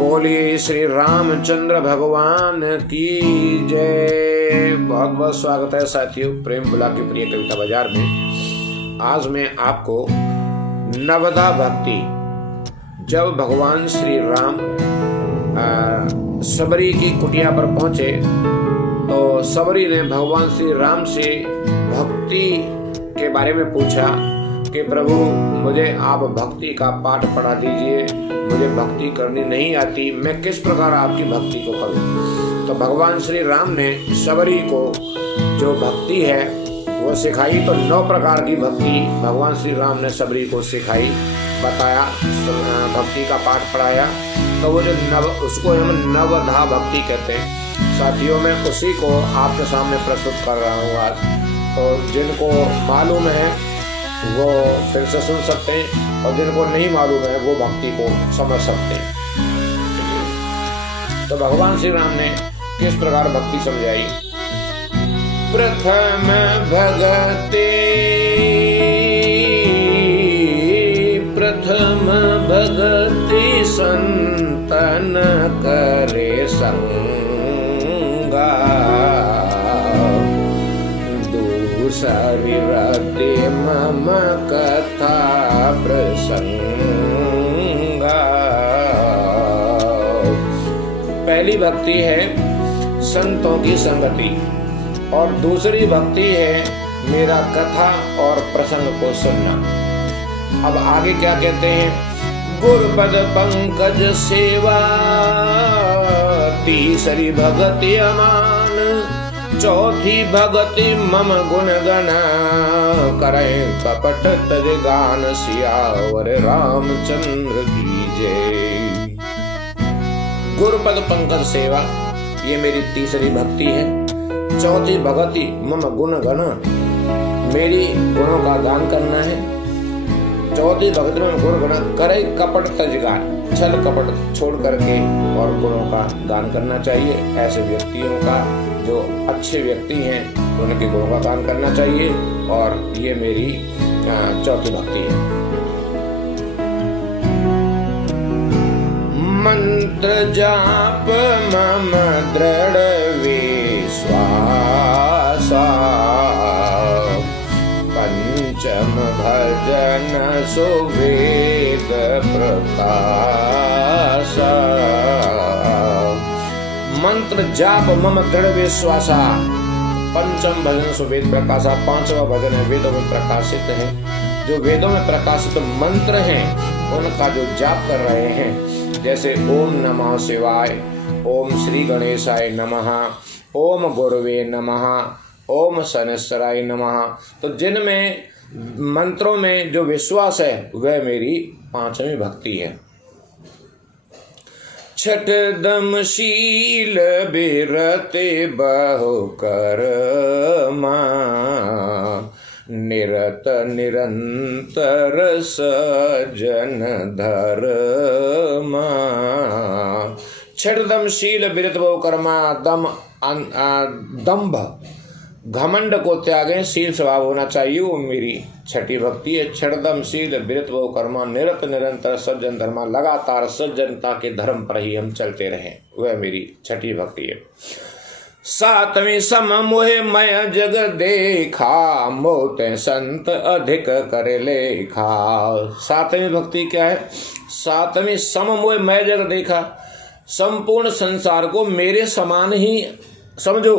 बोलिए श्री रामचंद्र भगवान की जय। बहुत बहुत स्वागत है साथियों प्रेम बुला की प्रिय कविता बाजार में। आज मैं आपको नवधा भक्ति, जब भगवान श्री राम सबरी की कुटिया पर पहुंचे तो सबरी ने भगवान श्री राम से भक्ति के बारे में पूछा कि प्रभु मुझे आप भक्ति का पाठ पढ़ा दीजिए, मुझे भक्ति करनी नहीं आती, मैं किस प्रकार आपकी भक्ति को करूं। तो भगवान श्री राम ने सबरी को जो भक्ति है वो सिखाई। तो 9 प्रकार की भक्ति भगवान श्री राम ने सबरी को सिखाई, बताया, भक्ति का पाठ पढ़ाया। तो वो जो उसको हम नवधा भक्ति कहते हैं साथियों, मैं उसी को आपके सामने प्रस्तुत कर रहा हूँ आज। तो जिनको मालूम है वो फिर से सुन सकते हैं और जिनको नहीं मालूम है वो भक्ति को समझ सकते हैं। तो भगवान श्री राम ने किस प्रकार भक्ति समझाई। प्रथम भगति संतन करे संगा, दूसरी रति मम कथा प्रसंगा। पहली भक्ति है संतों की संगति और दूसरी भक्ति है मेरा कथा और प्रसंग को सुनना। अब आगे क्या कहते हैं। गुरुपद पंकज सेवा, तीसरी भगति अमान, चौथी भगति मम गुण गना, करें कपट तज गान, सियावर रामचंद्र की जय। गुरुपद पंकज सेवा ये मेरी तीसरी भक्ति है। चौथी भगति मम गुण गना, मेरी गुणों का गान करना है। चौथी भक्ति में गुण गना, करे कपट तज गान, छल कपट छोड़ करके और गुणों का गान करना चाहिए। ऐसे व्यक्तियों का जो अच्छे व्यक्ति हैं उनके गुणों का गान करना चाहिए और ये मेरी चौथी भक्ति है। मंत्र जाप मम दृढ़ विश्वासा, पंचम भजन सुवेद प्रकाशा। मंत्र जाप मम दृढ़ विश्वासा, पंचम भजन सुवेद प्रकाशा। 5वां भजन है वेदों में प्रकाशित है। जो वेदों में प्रकाशित मंत्र हैं उनका जो जाप कर रहे हैं, जैसे ओम नमः शिवाय, ओम श्री गणेशाय नमः, ओम गुरुवे नमः, ओम शनैश्चराय नमः। तो जिनमें मंत्रों में जो विश्वास है वह मेरी 5वीं भक्ति है। छठ दम शील बिरते बहु कर्मा, निरत निरंतर सजन धर्मा। छठ दम शील बिरत बहु कर्मा, दंभ घमंड को त्यागें, शील स्वभाव होना चाहिए, वो मेरी छठी भक्ति है। छठदम शील बिरत बहु कर्मा, निरत निरंतर सज्जन धर्मा, लगातार सज्जनता के धर्म पर ही हम चलते रहें, वह मेरी छठी भक्ति है। 7वीं सम मोहे मय जग देखा, मोते संत अधिक करे लेखा। 7वीं भक्ति क्या है। 7वीं सम मोहे मय जग देखा, संपूर्ण संसार को मेरे समान ही समझो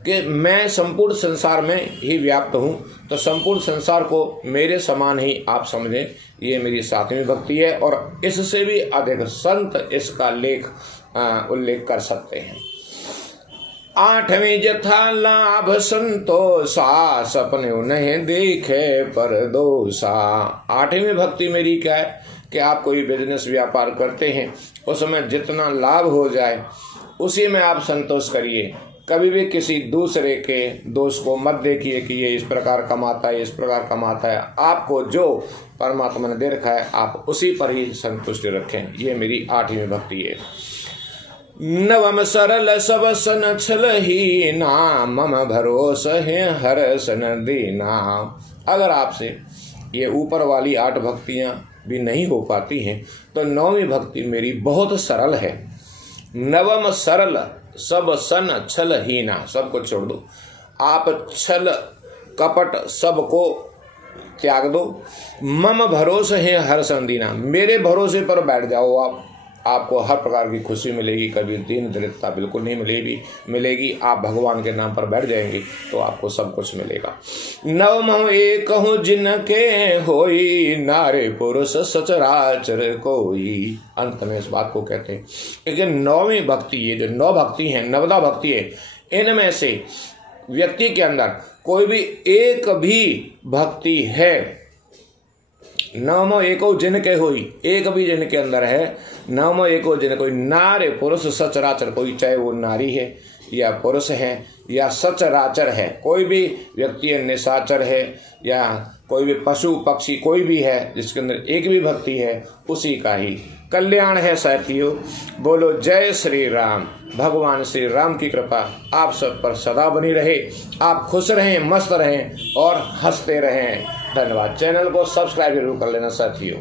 कि मैं संपूर्ण संसार में ही व्याप्त हूँ, तो संपूर्ण संसार को मेरे समान ही आप समझें, ये मेरी 7वीं भक्ति है। और इससे भी अधिक संत इसका उल्लेख कर सकते हैं। 8वीं जथा लाभ संतोषा, सपने उन्हें देखे पर दोषा। 8वीं भक्ति मेरी क्या है कि आप कोई बिजनेस व्यापार करते हैं, उसमें जितना लाभ हो जाए उसी में आप संतोष करिए। कभी भी किसी दूसरे के दोष को मत देखिए कि ये इस प्रकार कमाता है, इस प्रकार कमाता है। आपको जो परमात्मा ने दे रखा है आप उसी पर ही संतुष्टि रखें, ये मेरी 8वीं भक्ति है। नवम सरल सब सन छल ही नाम, मम भरोस है हर सन दीना। अगर आपसे ये ऊपर वाली 8 भक्तियां भी नहीं हो पाती हैं, तो नौवीं भक्ति मेरी बहुत सरल है। नवम सरल सब सन छल हीना, सबको छोड़ दो, आप छल कपट सबको त्याग दो। मम भरोसे है हर संदीना, मेरे भरोसे पर बैठ जाओ आप, आपको हर प्रकार की खुशी मिलेगी, कभी दीन दरिद्रता बिल्कुल नहीं मिलेगी। आप भगवान के नाम पर बैठ जाएंगे तो आपको सब कुछ मिलेगा। नवम एक हूँ जिनके होई, नारे पुरुष सचराचर कोई। अंत में इस बात को कहते हैं, लेकिन नौवीं भक्ति, ये जो 9 भक्ति है, नवदा भक्ति है, इनमें से व्यक्ति के अंदर कोई भी एक भी भक्ति है, नवमो एको जिनके होई, एक भी जिनके अंदर है, नवमो एको जिन कोई, नारे पुरुष सचराचर कोई, चाहे वो नारी है या पुरुष है या सचराचर है, कोई भी व्यक्ति निशाचर है या कोई भी पशु पक्षी कोई भी है जिसके अंदर एक भी भक्ति है, उसी का ही कल्याण है साथियों। बोलो जय श्री राम। भगवान श्री राम की कृपा आप सब पर सदा बनी रहे, आप खुश रहें, मस्त रहें और हंसते रहें। धन्यवाद। चैनल को सब्सक्राइब जरूर कर लेना साथियों।